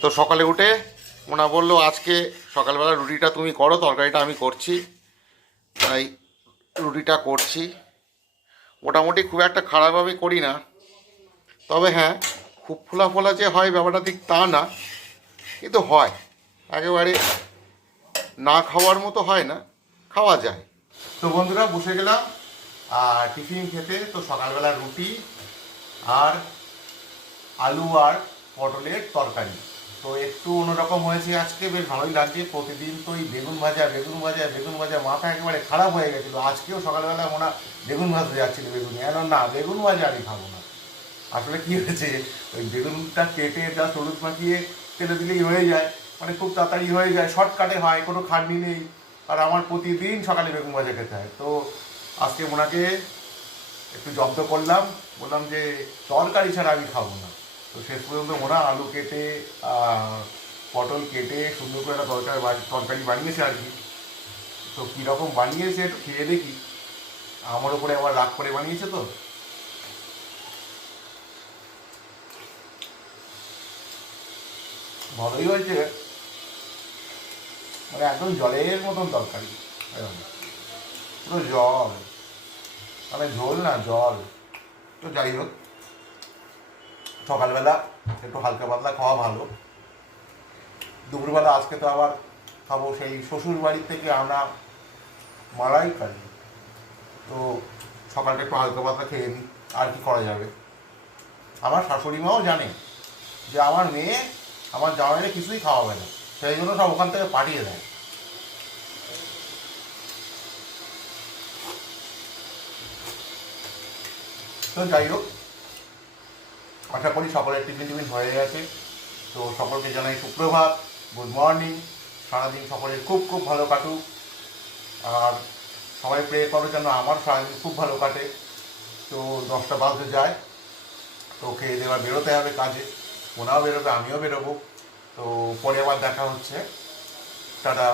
তো সকালে উঠে ওনা বললো আজকে সকালবেলা রুটিটা তুমি করো, তরকারিটা আমি করছি। তাই রুটিটা করছি। মোটামুটি খুব একটা খারাপ আমি করি না, তবে হ্যাঁ, খুব ফোলা ফোলা যে হয় ব্যাপারটা ঠিক তা না, কিন্তু হয়। একেবারে না খাওয়ার মতো হয় না, খাওয়া যায়। তো বন্ধুরা, বসে গেলাম আর টিফিন খেতে। তো সকালবেলা রুটি আর আলু আর পটলের তরকারি। তো একটু অন্যরকম হয়েছে আজকে, বেশ ভালোই লাগছে। প্রতিদিন তো এই বেগুন ভাজা বেগুন ভাজা বেগুন ভাজা, মাথা একেবারে খারাপ হয়ে গেছিলো। আজকেও সকালবেলা মনে হয় বেগুন ভাজতে যাচ্ছিল, বেগুন না, বেগুন ভাজা আমি খাবো না। আসলে কী হয়েছে, ওই বেগুনটা কেটে জাস্ট হলুদ মাখিয়ে তেলে দিলেই হয়ে যায়, মানে খুব তাড়াতাড়ি হয়ে যায়, শর্টকাটে হয়, কোনো খাটনি নেই। আর আমার প্রতিদিন সকালে বেগুন ভাজা খেতে হয়। তো আজকে ওনাকে একটু জব্দ করলাম, বললাম যে তরকারি ছাড়া আমি খাবো না। তো শেষ পর্যন্ত ওরা আলু কেটে পটল কেটে সুন্দর করে একটা তরকারি বানিয়েছে আর কি। তো কীরকম বানিয়েছে একটু খেয়ে দেখি। আমার ওপরে আবার রাগ করে বানিয়েছে তো। ভালোই হয়েছে, মানে একদম জলের মতন তরকারি, এরকম পুরো জল, মানে ঝোল না জল। তো যাই হোক, সকালবেলা একটু হালকা পাতলা খাওয়া ভালো। দুপুরবেলা আজকে তো আবার খাবো সেই শ্বশুর বাড়ির থেকে আমরা মালাইকারি। তো সকালটা একটু হালকা পাতলা খেয়ে নিই, আর কি করা যাবে। আমার শাশুড়ি মাও জানে যে আমার মেয়ে আমার জামাইরে কিছুই খাওয়াবে না, সেই জন্য সব ওখান থেকে পাঠিয়ে দেয়। তো যাই হোক, আশা করি সকলের টিফিন টিফিন হয়ে গেছে। তো সকলকে জানাই সুপ্রভাত, গুড মর্নিং। সারাদিন সকলের খুব খুব ভালো কাটুক। আর সবাই প্রে করো যেন আমার সারাদিন খুব ভালো কাটে। তো 10টা বাজতে যায়, তো খেয়ে দেওয়া বেরোতে হবে কাজে। ওনাও বেরোবে, আমিও বেরোবো। তো পরে আবার দেখা হচ্ছে, টাটা।